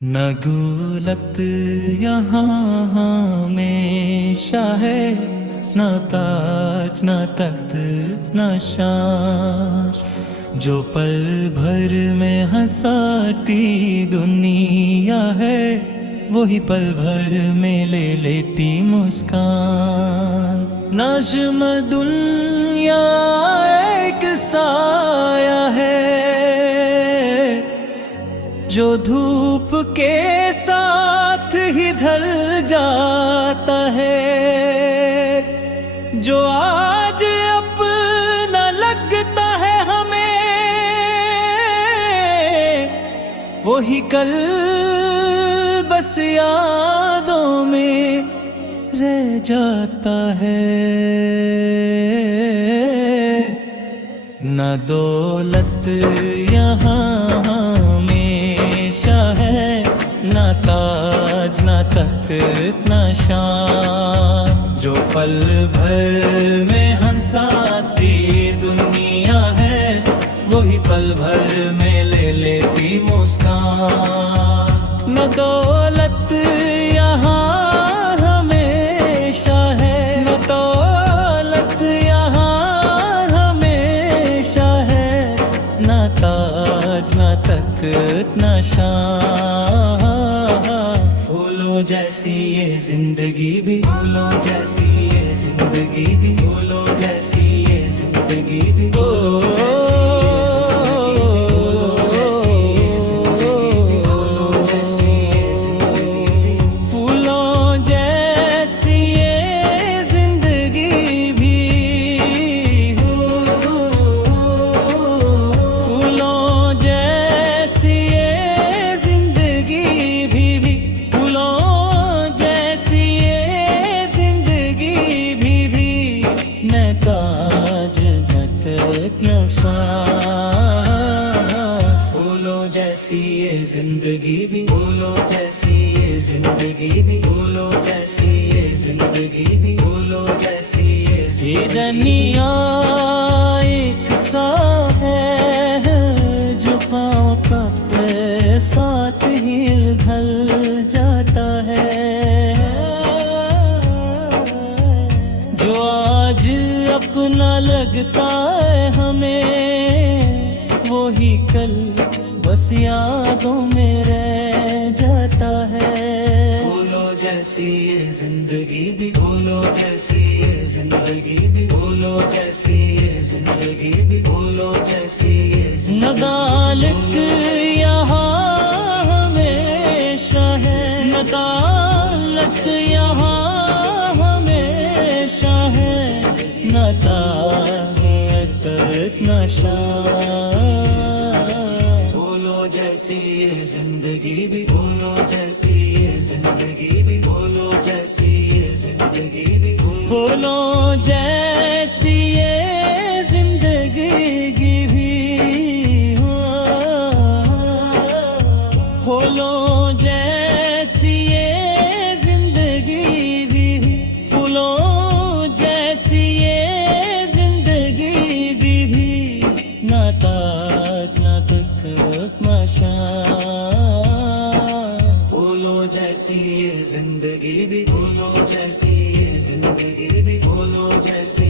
न गुलत यहाँ हमेशा है, न ताज न तख्त न शान। जो पल भर में हंसाती दुनिया है, वही पल भर में ले लेती मुस्कान। नज्म दुनिया एक साया है, जो धूप के साथ ही ढल जाता है। जो आज अपना लगता है हमें, वही कल बस यादों में रह जाता है। न दौलत यहाँ न ताज न तख्त न शान। जो पल भर में हंसाती दुनिया है, वही पल भर में ले लेती मुस्कान। न दौलत यहाँ हमेशा है, न दौलत यहाँ हमेशा है, न ताज न तख्त न शान। जैसी ये जिंदगी भी, फूलों जैसी ये जिंदगी भी, फूलों जैसी ये जिंदगी भी, फूलों जैसी ये जिंदगी भी, फूलों जैसी ये जिंदगी भी, फूलों जैसी ये जिंदगी भी, फूलों जैसी ये जिंदगी भी, फूलों फूलों जैसी ये जिंदगी भी, फूलों जैसी ये जिंदगी भी, फूलों जैसी ये जिंदगी भी, फूलों जैसी ये दुनिया एक सा है, जो पाँव का साथ ही ढल जाता है। जो आज अपना लगता है हमें, वही कल बस यादों में रह जाता है। फूलों जैसी ये जिंदगी भी, फूलों जैसी ये जिंदगी भी, फूलों जैसी ये जिंदगी भी, फूलों जैसी ये नदालत यहाँ हमेशा है, नदालत यहाँ हमेशा है, न ताज न शान। फूलों जैसी ये जिंदगी भी, फूलों जैसी ये जिंदगी भी, फूलों जैसी ये जिंदगी भी, फूलों जैसी ये जिंदगी भी, फूलों जैसी ये जिंदगी भी, फूलों जैसी ये जिंदगी भी, न ताज न तख्त न शान। फूलों जैसी ये जिंदगी भी, फूलों जैसी ये जिंदगी भी, फूलों जैसी